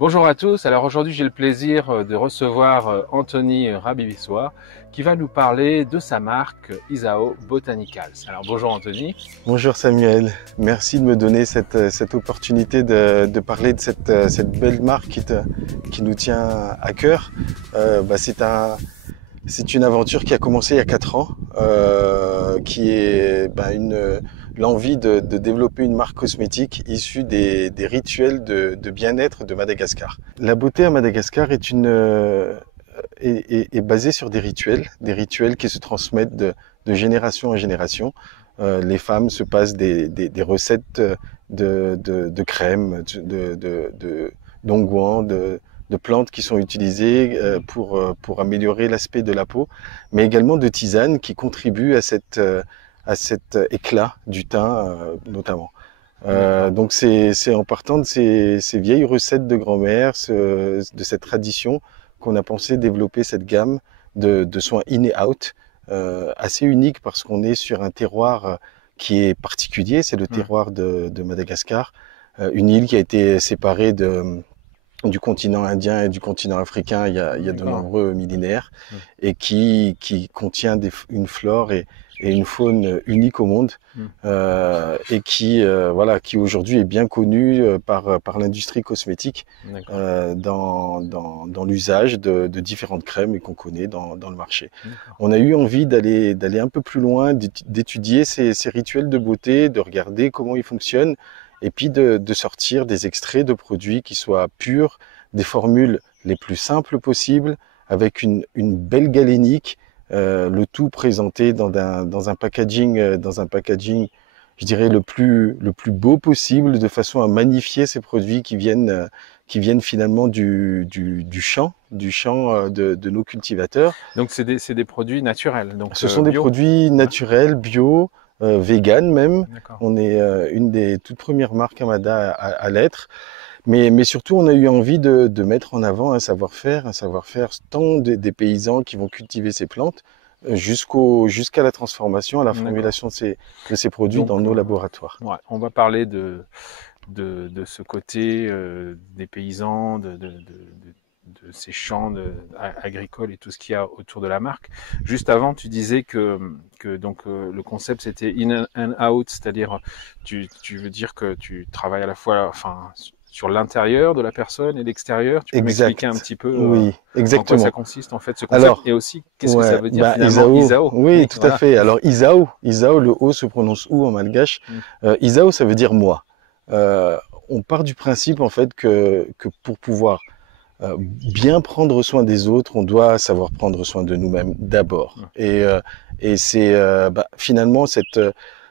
Bonjour à tous, alors aujourd'hui j'ai le plaisir de recevoir Anthony Rabivissois qui va nous parler de sa marque Isao Botanicals. Alors bonjour Anthony. Bonjour Samuel, merci de me donner cette opportunité de parler de cette belle marque qui nous tient à cœur. C'est une aventure qui a commencé il y a 4 ans, qui est l'envie de développer une marque cosmétique issue des rituels de bien-être de Madagascar. La beauté à Madagascar est basée sur des rituels qui se transmettent de génération en génération. Les femmes se passent des recettes de crème, d'onguents, de plantes qui sont utilisées pour améliorer l'aspect de la peau, mais également de tisanes qui contribuent à cet éclat du teint notamment. Donc c'est en partant de ces vieilles recettes de grand-mère, de cette tradition qu'on a pensé développer cette gamme de soins in et out, assez unique parce qu'on est sur un terroir qui est particulier, c'est le terroir de Madagascar, une île qui a été séparée du continent indien et du continent africain il y a de nombreux millénaires et qui contient une flore et une faune unique au monde et qui aujourd'hui est bien connue par l'industrie cosmétique dans l'usage de différentes crèmes et qu'on connaît dans le marché. On a eu envie d'aller un peu plus loin, d'étudier ces rituels de beauté, de regarder comment ils fonctionnent et puis de sortir des extraits de produits qui soient purs, des formules les plus simples possibles, avec une belle galénique, le tout présenté dans un packaging, je dirais le plus beau possible, de façon à magnifier ces produits qui viennent finalement du champ de nos cultivateurs. Donc c'est des produits naturels. Donc ce sont des produits naturels, bio, vegan même. On est une des toutes premières marques Amada à l'être. Mais surtout, on a eu envie de mettre en avant un savoir-faire tant des paysans qui vont cultiver ces plantes jusqu'à la transformation, à la formulation de ces produits dans nos laboratoires. Ouais, on va parler de ce côté des paysans, de ces champs agricoles et tout ce qu'il y a autour de la marque. Juste avant, tu disais que donc le concept c'était in and out, c'est-à-dire tu veux dire que tu travailles à la fois, sur l'intérieur de la personne et l'extérieur. Tu peux m'expliquer un petit peu oui, exactement. en quoi ça consiste en fait ce concept. Alors, et aussi qu'est-ce que ça veut dire finalement Isao. Oui, tout à fait. Alors Isao, le O se prononce ou en malgache. Isao, ça veut dire moi. On part du principe en fait que pour pouvoir bien prendre soin des autres, on doit savoir prendre soin de nous-mêmes d'abord. Et c'est finalement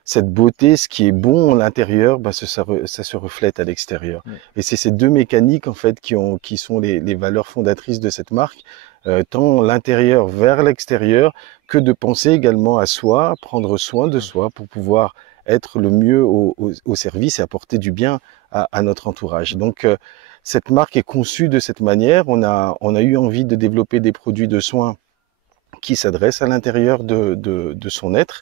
cette beauté, ce qui est bon à l'intérieur, ça se reflète à l'extérieur. Et c'est ces deux mécaniques en fait qui sont les valeurs fondatrices de cette marque, tant l'intérieur vers l'extérieur que de penser également à soi, prendre soin de soi pour pouvoir être le mieux au service et apporter du bien à notre entourage. Donc cette marque est conçue de cette manière. On a eu envie de développer des produits de soins qui s'adressent à l'intérieur de son être,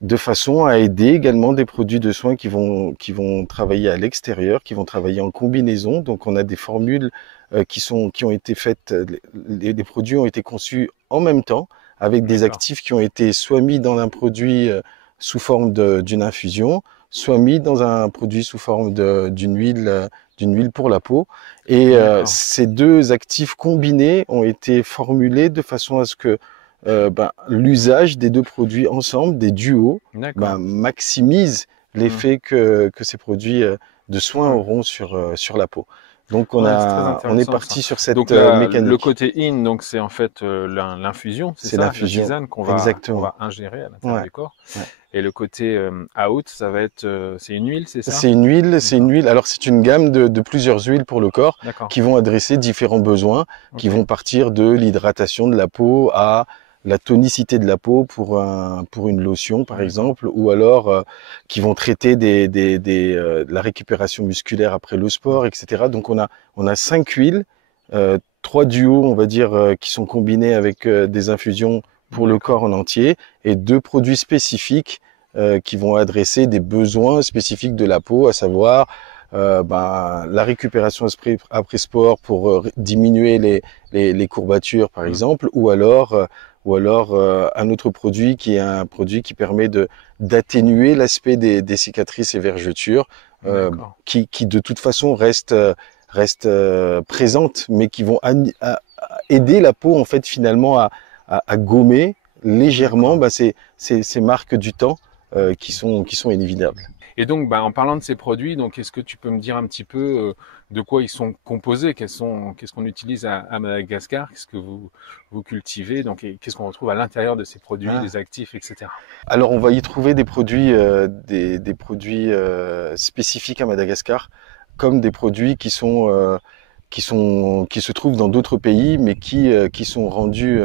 de façon à aider également des produits de soins qui vont travailler à l'extérieur, qui vont travailler en combinaison. Donc on a des formules qui ont été faites, les produits ont été conçus en même temps, avec des actifs qui ont été soit mis dans un produit sous forme d'une infusion, soit mis dans un produit sous forme d'une huile pour la peau. Et ces deux actifs combinés ont été formulés de façon à ce que l'usage des deux produits ensemble, des duos, maximise l'effet que ces produits de soins auront sur la peau. Donc on est parti sur cette mécanique. Le côté in, donc c'est en fait l'infusion, c'est ça, l'infusion, la tisane qu'on va ingérer à l'intérieur du corps. Et le côté out, ça va être, c'est une huile, c'est ça? C'est une huile. Alors c'est une gamme de plusieurs huiles pour le corps qui vont adresser différents besoins, qui vont partir de l'hydratation de la peau à la tonicité de la peau pour une lotion par exemple, ou alors qui vont traiter la récupération musculaire après le sport, etc. Donc on a 5 huiles, 3 duos on va dire qui sont combinés avec des infusions pour le corps en entier, et 2 produits spécifiques qui vont adresser des besoins spécifiques de la peau, à savoir la récupération après sport pour diminuer les courbatures par exemple, ou alors un autre produit qui est un produit qui permet d'atténuer l'aspect des cicatrices et vergetures, qui de toute façon restent présentes, mais qui vont aider la peau en fait finalement à gommer légèrement ces marques du temps qui sont inévitables. Et donc, en parlant de ces produits, donc est-ce que tu peux me dire un petit peu de quoi ils sont composés, qu'est-ce qu'on utilise à Madagascar, qu'est-ce que vous cultivez, donc qu'est-ce qu'on retrouve à l'intérieur de ces produits, des actifs, etc. Alors, on va y trouver des produits, des produits spécifiques à Madagascar, comme des produits qui se trouvent dans d'autres pays, mais qui sont rendus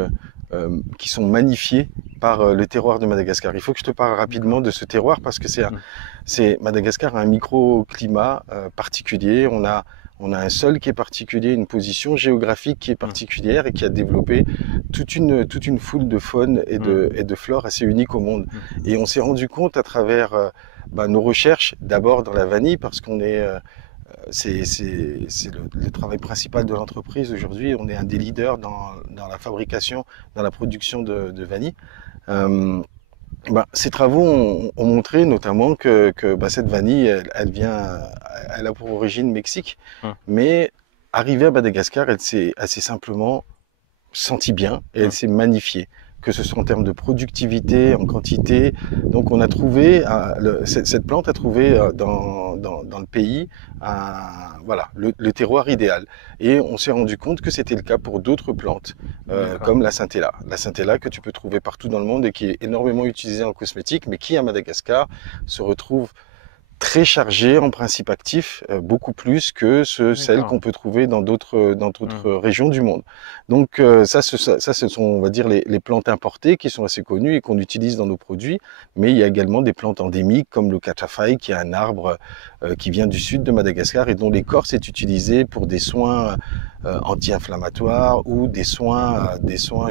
qui sont magnifiés par le terroir de Madagascar. Il faut que je te parle rapidement de ce terroir parce que Madagascar a un microclimat particulier. On a un sol qui est particulier, une position géographique qui est particulière et qui a développé toute une foule de faune et de flore assez unique au monde. Et on s'est rendu compte à travers nos recherches, d'abord dans la vanille, parce qu'on est c'est le travail principal de l'entreprise aujourd'hui. On est un des leaders dans la fabrication, dans la production de vanille. Ces travaux ont montré notamment que cette vanille, elle a pour origine Mexique, mais arrivée à Madagascar, elle s'est assez simplement sentie bien et elle s'est magnifiée, que ce soit en termes de productivité, en quantité. Donc on a trouvé, cette plante a trouvé dans le pays le terroir idéal. Et on s'est rendu compte que c'était le cas pour d'autres plantes, comme la Centella. La Centella que tu peux trouver partout dans le monde et qui est énormément utilisée en cosmétique, mais qui à Madagascar se retrouve très chargée en principes actifs, beaucoup plus que celles qu'on peut trouver dans d'autres régions du monde. Donc ça ce sont, on va dire, les plantes importées qui sont assez connues et qu'on utilise dans nos produits, mais il y a également des plantes endémiques comme le catafai, qui est un arbre qui vient du sud de Madagascar et dont l'écorce est utilisée pour des soins anti-inflammatoires ou des soins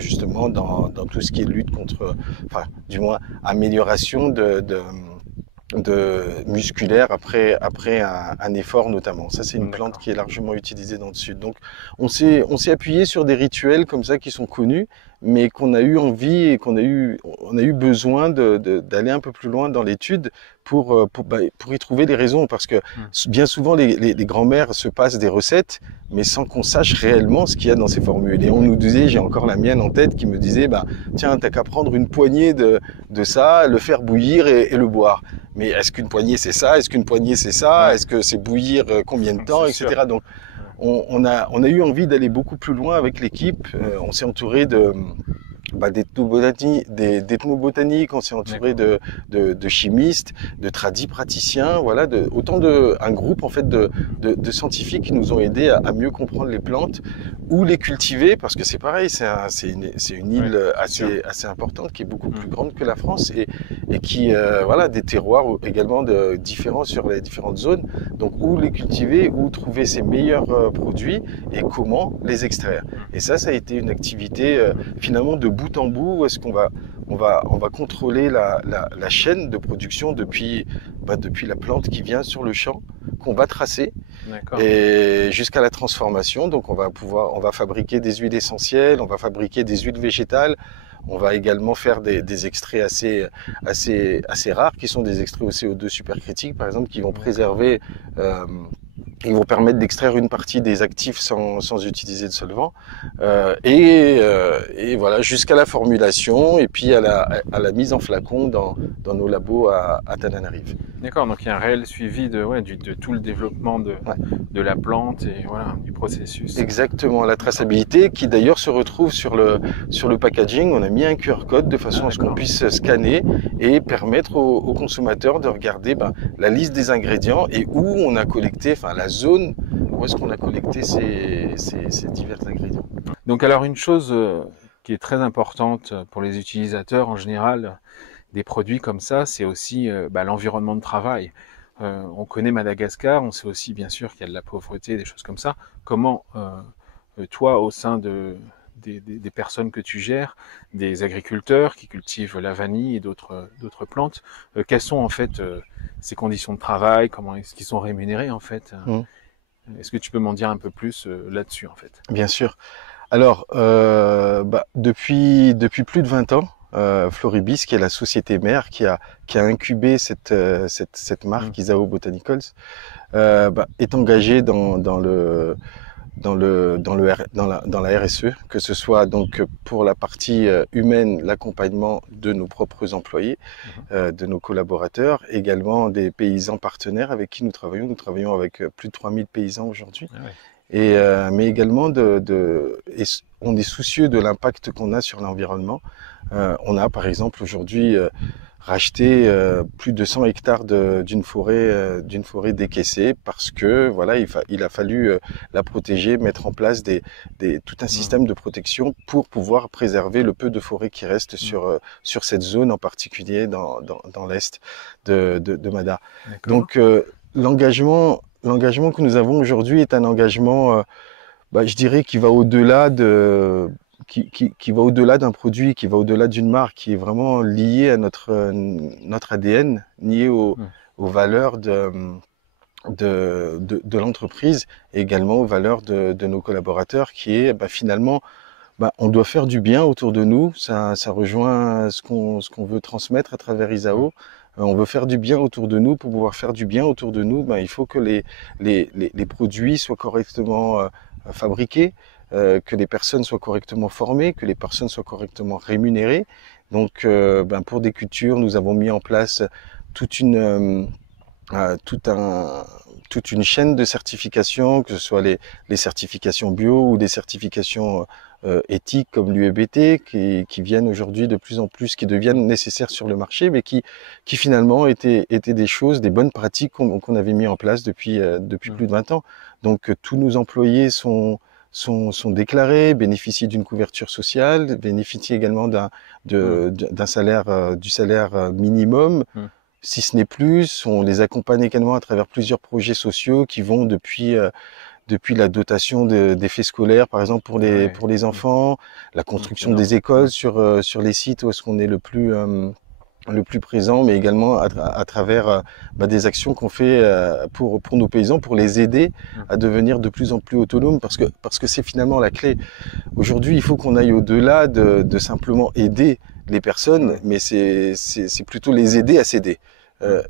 justement dans tout ce qui est lutte contre, enfin du moins amélioration de musculaire après un effort notamment. Ça, c'est une plante qui est largement utilisée dans le sud. Donc on s'est appuyé sur des rituels comme ça qui sont connus, mais qu'on a eu envie et on a eu besoin d'aller un peu plus loin dans l'étude pour y trouver des raisons, parce que bien souvent les grands-mères se passent des recettes, mais sans qu'on sache réellement ce qu'il y a dans ces formules. Et on nous disait, j'ai encore la mienne en tête, qui me disait, tiens, t'as qu'à prendre une poignée de ça, le faire bouillir et le boire. Mais est-ce qu'une poignée c'est ça? Est-ce qu'une poignée c'est ça? Est-ce que c'est bouillir combien de temps, etc. Donc on a eu envie d'aller beaucoup plus loin avec l'équipe. On s'est entouré d'ethnobotaniques, on s'est entouré de chimistes, de praticiens, voilà, un groupe en fait de scientifiques qui nous ont aidés à mieux comprendre les plantes, ou les cultiver, parce que c'est pareil, c'est une île assez importante, qui est beaucoup plus grande que la France et qui des terroirs également différents sur les différentes zones. Donc où les cultiver, où trouver ces meilleurs produits et comment les extraire. Et ça a été une activité finalement de bout en bout, où est-ce qu'on va contrôler la chaîne de production depuis la plante qui vient sur le champ, qu'on va tracer, et jusqu'à la transformation. Donc on va fabriquer des huiles essentielles, on va fabriquer des huiles végétales, on va également faire des extraits assez rares, qui sont des extraits au CO2 supercritique, par exemple, qui vont préserver ils vont permettre d'extraire une partie des actifs sans utiliser de solvant, et voilà, jusqu'à la formulation et puis à la mise en flacon dans nos labos à Tananarive. D'accord, donc il y a un réel suivi de tout le développement de la plante et voilà, du processus. Exactement, la traçabilité qui d'ailleurs se retrouve sur le packaging. On a mis un QR code de façon à ce qu'on puisse scanner et permettre aux consommateurs de regarder la liste des ingrédients et où on a collecté, enfin la zone où est-ce qu'on a collecté ces divers ingrédients. Donc alors une chose qui est très importante pour les utilisateurs en général des produits comme ça, c'est aussi l'environnement de travail. On connaît Madagascar, on sait aussi bien sûr qu'il y a de la pauvreté, des choses comme ça. Comment toi, au sein des personnes que tu gères, des agriculteurs qui cultivent la vanille et d'autres plantes. Quelles sont en fait ces conditions de travail? Comment est-ce qu'ils sont rémunérés en fait? Est-ce que tu peux m'en dire un peu plus là-dessus en fait? Bien sûr. Alors, depuis plus de 20 ans, Floribis, qui est la société mère qui a incubé cette marque Isao Botanicals, est engagée dans la RSE, que ce soit donc pour la partie humaine, l'accompagnement de nos propres employés, de nos collaborateurs, également des paysans partenaires avec qui nous travaillons. Nous travaillons avec plus de 3000 paysans aujourd'hui. Ah ouais. Mais également on est soucieux de l'impact qu'on a sur l'environnement. On a par exemple aujourd'hui racheté plus de 100 hectares d'une forêt décaissée parce que voilà, il a fallu la protéger, mettre en place tout un système de protection pour pouvoir préserver le peu de forêt qui reste sur cette zone, en particulier dans l'est de Mada. Donc l'engagement que nous avons aujourd'hui est un engagement, je dirais, qui va au-delà qui va au-delà d'un produit, qui va au-delà d'une marque, qui est vraiment lié à notre ADN, lié aux valeurs de l'entreprise et également aux valeurs de nos collaborateurs, qui est finalement, on doit faire du bien autour de nous. Ça rejoint ce qu'on veut transmettre à travers Isao. On veut faire du bien autour de nous. Pour pouvoir faire du bien autour de nous, il faut que les produits soient correctement fabriqués, que les personnes soient correctement formées, que les personnes soient correctement rémunérées. Donc, pour des cultures, nous avons mis en place toute une chaîne de certifications, que ce soit les certifications bio ou des certifications éthiques comme l'UEBT, qui viennent aujourd'hui de plus en plus, qui deviennent nécessaires sur le marché, mais qui finalement étaient des bonnes pratiques qu'on avait mis en place depuis plus de 20 ans. Donc tous nos employés sont déclarés, bénéficient d'une couverture sociale, bénéficient également d'un salaire, du salaire minimum. Si ce n'est plus, on les accompagne également à travers plusieurs projets sociaux qui vont depuis la dotation d'effets scolaires, par exemple pour les enfants, la construction des écoles sur les sites où est-ce qu'on est le plus présent, mais également à travers des actions qu'on fait pour nos paysans, pour les aider à devenir de plus en plus autonomes, parce que c'est finalement la clé. Aujourd'hui, il faut qu'on aille au-delà de simplement aider les personnes, mais c'est plutôt les aider à s'aider.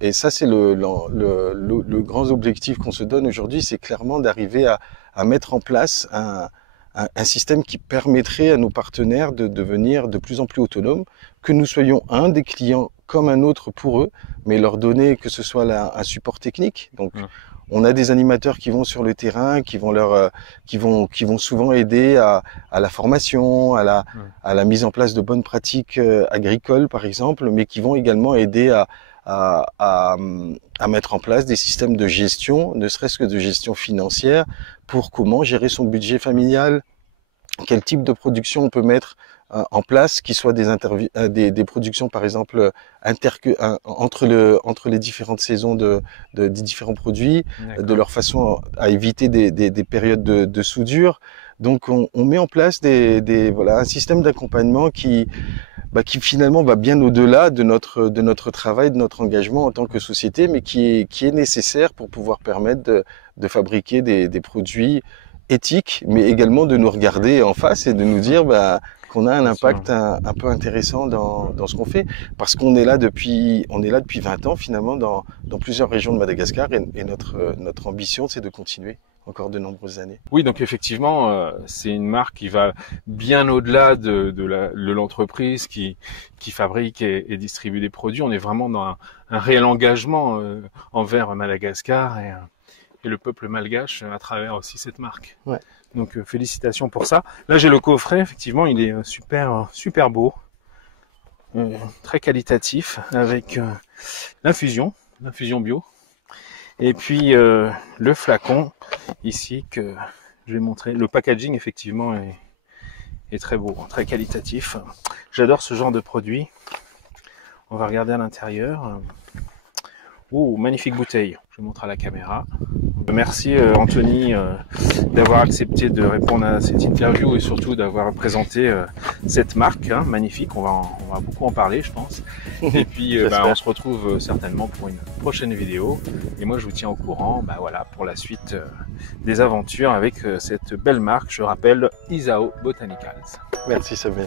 Et ça, c'est le grand objectif qu'on se donne aujourd'hui, c'est clairement d'arriver à mettre en place un système qui permettrait à nos partenaires de devenir de plus en plus autonomes, que nous soyons des clients comme un autre pour eux, mais leur donner que ce soit un support technique. Donc, on a des animateurs qui vont sur le terrain, qui vont souvent aider à la formation, à la mise en place de bonnes pratiques agricoles, par exemple, mais qui vont également aider à mettre en place des systèmes de gestion, ne serait-ce que de gestion financière, pour comment gérer son budget familial, quel type de production on peut mettre en place, qui soient des productions par exemple entre les différentes saisons des différents produits, de leur façon à éviter des périodes de soudure. Donc on met en place un système d'accompagnement qui finalement va bien au-delà de notre travail, de notre engagement en tant que société, mais qui est nécessaire pour pouvoir permettre de fabriquer des produits éthiques, mais également de nous regarder en face et de nous dire qu'on a un impact un peu intéressant dans ce qu'on fait, parce qu'on est là depuis 20 ans finalement dans plusieurs régions de Madagascar, et notre ambition, c'est de continuer encore de nombreuses années. Oui, donc effectivement, c'est une marque qui va bien au-delà de l'entreprise qui fabrique et distribue des produits. On est vraiment dans un réel engagement envers Madagascar et le peuple malgache à travers aussi cette marque. Ouais. Donc félicitations pour ça. Là, j'ai le coffret, effectivement, il est super beau, très qualitatif, avec l'infusion bio. Et puis le flacon ici que je vais montrer. Le packaging effectivement est très beau, très qualitatif. J'adore ce genre de produit. On va regarder à l'intérieur. Oh, magnifique bouteille. Je montre à la caméra. Merci Anthony d'avoir accepté de répondre à cette interview et surtout d'avoir présenté cette marque hein, magnifique. On va beaucoup en parler, je pense. Et puis on se retrouve certainement pour une prochaine vidéo. Et moi, je vous tiens au courant, voilà, pour la suite des aventures avec cette belle marque. Je rappelle Isao Botanicals. Merci Samuel.